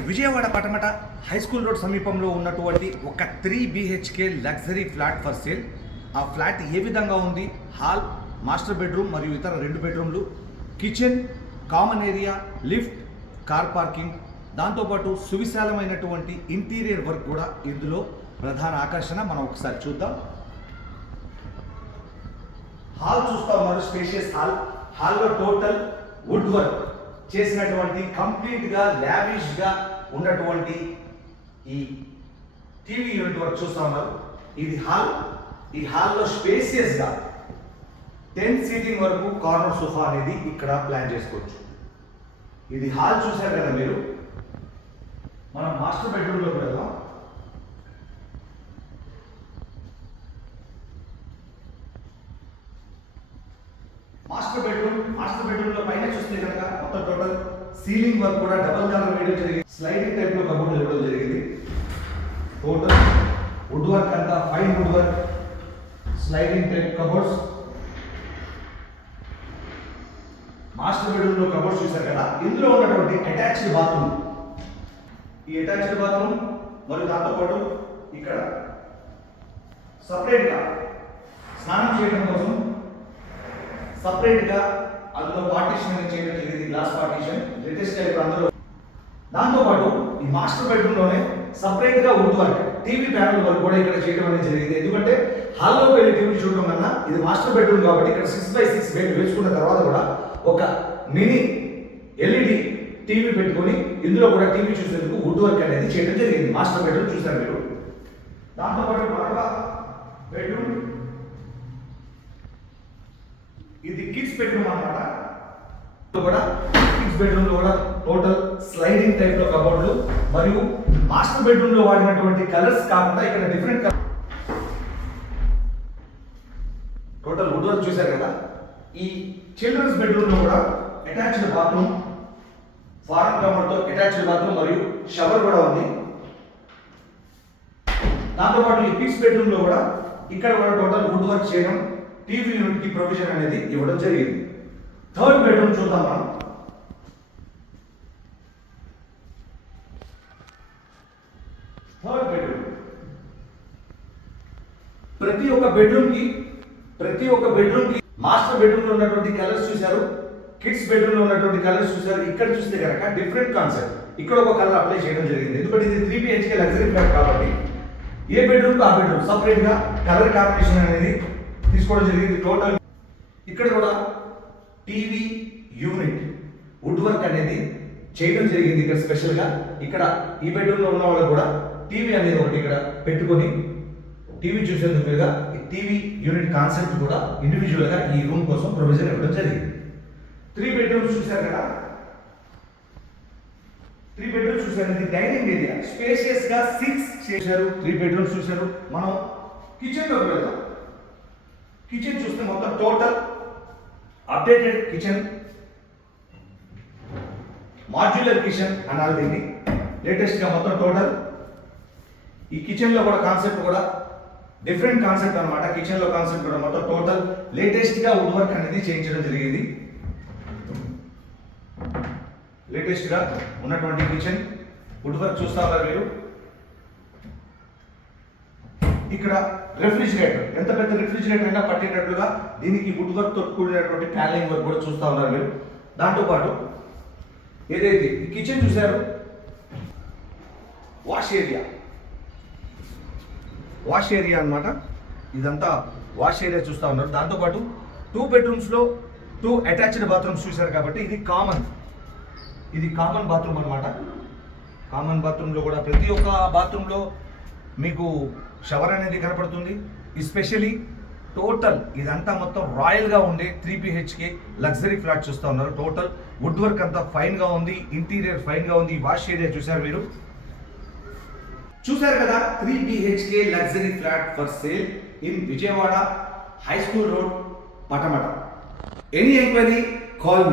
Vijayawada Patamata high school road సమీపంలో ఉన్నటువంటి ఒక three BHK luxury flat for sale. ఆ ఫ్లాట్ ఏ విధంగా ఉంది? హాల్ మాస్టర్ బెడ్రూమ్ మరియు ఇతర రెండు బెడ్రూమ్లు. Kitchen common area lift car parking. దాంతోపాటు సువిశాలమైనటువంటి ఇంటీరియర్ వర్క్ కూడా ఇందులో ప్రధాన ఆకర్షణ. మనం ఒకసారి చూద్దాం. హాల్ చూస్తా ఉన్నారు స్పేషియస్ హాల్. హాల్లో టోటల్ వుడ్ వర్క్. చేసినటువంటి కంప్లీట్గా ల్యావిష్గా ఉన్నటువంటి ఈ టీవీ యూనిట్ వరకు చూస్తా ఉన్నారు. ఇది హాల్ ఈ హాల్లో స్పేసియస్గా టెన్ సీటింగ్ వరకు కార్నర్ సోఫా అనేది ఇక్కడ ప్లాన్ చేసుకోవచ్చు. ఇది హాల్ చూశారు కదా మీరు? మనం మాస్టర్ బెడ్రూమ్లోకి వెళ్దాం. మాస్టర్ బెడ్రూమ్ మాస్టర్ బెడ్రూమ్లో పైన చూస్తే కనుక మొత్తం టోటల్ సీలింగ్ వర్క్ కూడా డబల్ కలర్ వేయడం జరిగింది. స్లైడింగ్ టైప్లో కబోర్డ్ ఇవ్వడం జరిగింది. టోటల్ వుడ్ వర్క్ అంతా fine wood work sliding type cupboards master బెడ్రూమ్లో కబోర్డ్స్ చూశారు కదా? ఇందులో ఉన్నటువంటి అటాచ్డ్ బాత్రూమ్ ఈ అటాచ్డ్ బాత్రూమ్ మరియు దాంతో పాటు ఇక్కడ సపరేట్గా స్నానం చేయడం కోసం సపరేట్గా అందులో పార్టీషన్ అనేది చేయడం జరిగింది. గ్లాస్ పార్టీషన్ లేటెస్ట్ టైప్ అందులో. దాంతో పాటు ఈ మాస్టర్ బెడ్రూమ్లోనే సపరేట్గా టీవీ ప్యానల్ వరకు కూడా ఇక్కడ చేయడం అనేది జరిగింది. ఎందుకంటే హాల్లో వెళ్ళి టీవీ చూడడం కన్నా ఇది మాస్టర్ బెడ్రూమ్ కాబట్టి ఇక్కడ సిక్స్ బై సిక్స్ బెడ్ వేసుకున్న తర్వాత కూడా ఒక మినీ ఎల్ఈడి టీవీ పెట్టుకొని ఇందులో కూడా టీవీ చూసేందుకు వుడ్ వర్క్ అనేది చేయడం జరిగింది. మాస్టర్ బెడ్రూమ్ చూసారు మీరు. దాంతో పాటు మరొక బెడ్రూమ్ ఇది కిడ్స్ బెడ్రూమ్ అనమాట కూడా కిడ్స్ బెడ్రూమ్లో కూడా టోటల్ స్లైడింగ్ టైప్లో కబోర్డ్లు మరియు మాస్టర్ బెడ్రూమ్లో వాడినటువంటి కలర్స్ కాకుండా ఇక్కడ డిఫరెంట్ టోటల్ వుడ్ వర్క్ చూశారు కదా? ఈ చిల్డ్రన్స్ బెడ్రూమ్లో కూడా అటాచ్డ్ బాత్రూమ్ ఫారెన్ కమర్తో అటాచ్డ్ బాత్రూమ్ మరియు షవర్ కూడా ఉంది. దాంతోపాటు ఈ కిడ్స్ బెడ్రూమ్లో కూడా ఇక్కడ కూడా టోటల్ వుడ్ వర్క్ చేయడం టీవీ యూనిట్కి ప్రొవిజన్ అనేది ఇవ్వడం జరిగింది. థర్డ్ బెడ్రూమ్ చూద్దాం మనం థర్డ్ బెడ్రూమ్. ప్రతి ఒక్క బెడ్రూమ్కి ప్రతి ఒక్క బెడ్రూమ్కి మాస్టర్ బెడ్రూమ్లో ఉన్నటువంటి కలర్స్ చూశారు కిడ్స్ బెడ్రూమ్లో ఉన్నటువంటి కలర్స్ చూశారు. ఇక్కడ చూస్తే కనుక డిఫరెంట్ కాన్సెప్ట్. ఇక్కడ ఒక కలర్ అప్లై చేయడం జరిగింది. ఎందుకంటే ఇది త్రీ బిహెచ్కే లగ్జరీ ఫ్లాట్ కాబట్టి. ఏ బెడ్రూమ్ ఆ బెడ్రూమ్. సపరేట్గా కలర్ కాంబినేషన్ అనేది తీసుకోవడం జరిగింది టోటల్. ఇక్కడ కూడా టీవీ యూనిట్ వుడ్ వర్క్ అనేది చేయడం జరిగింది ఇక్కడ స్పెషల్గా ఇక్కడ ఈ బెడ్రూమ్లో ఉన్న వాళ్ళు కూడా టీవీ అనేది ఒకటి ఇక్కడ పెట్టుకొని టీవీ చూసేందుకు మీదుగా ఈ టీవీ యూనిట్ కాన్సెప్ట్ కూడా ఇండివిజువల్గా ఈ రూమ్ కోసం ప్రొవిజన్ ఇవ్వడం జరిగింది. త్రీ బెడ్రూమ్స్ చూశారు కదా? త్రీ బెడ్రూమ్స్ చూశారు. ఇది డైనింగ్ ఏరియా స్పేషియస్గా సిక్స్ చేశారు. త్రీ బెడ్రూమ్స్ చూశారు. మనం కిచెన్లోకి వెళ్దాం. కిచెన్ చూస్తే మొత్తం total updated kitchen modular kitchen అనాలి దీన్ని. లేటెస్ట్గా మొత్తం టోటల్. ఈ కిచెన్లో కూడా కాన్సెప్ట్ కూడా డిఫరెంట్ కాన్సెప్ట్ అనమాట కిచెన్లో కాన్సెప్ట్ కూడా మొత్తం టోటల్. లేటెస్ట్గా వుడ్ వర్క్ అనేది చేయించడం జరిగింది. లేటెస్ట్గా ఉన్నటువంటి కిచెన్. వుడ్ వర్క్ చూస్తా ఉన్నారు మీరు. ఇక్కడ రెఫ్రిజిరేటర్ ఎంత పెద్ద రెఫ్రిజిరేటర్ అయినా పట్టేటట్లుగా దీనికి వుడ్ వర్క్తో కూడినటువంటి ప్యానలింగ్ వర్క్ కూడా చూస్తూ ఉన్నారు మీరు. దాంతోపాటు ఏదైతే కిచెన్ చూశారు? వాష్ ఏరియా వాష్ ఏరియా అన్నమాట. ఇదంతా వాష్ ఏరియా చూస్తా ఉన్నారు. దాంతోపాటు టూ బెడ్రూమ్స్లో టూ అటాచ్డ్ బాత్రూమ్స్ చూశారు కాబట్టి ఇది కామన్ ఇది కామన్ బాత్రూమ్ అన్నమాట. కామన్ బాత్రూంలో కూడా ప్రతి ఒక్క బాత్రూంలో మీకు షవర్ అనేది కనపడుతుంది. ఎస్పెషలీ టోటల్ ఇదంతా మొత్తం రాయల్గా ఉండే త్రీ పిహెచ్కే లగ్జరీ ఫ్లాట్ చూస్తూ ఉన్నారు. టోటల్ వుడ్ వర్క్ అంతా ఫైన్గా ఉంది. ఇంటీరియర్ ఫైన్గా ఉంది. వాష్ ఏరియా చూశారు మీరు? చూశారు కదా three BHK luxury flat for sale in Vijayawada high school road Patamata. Any enquiry call me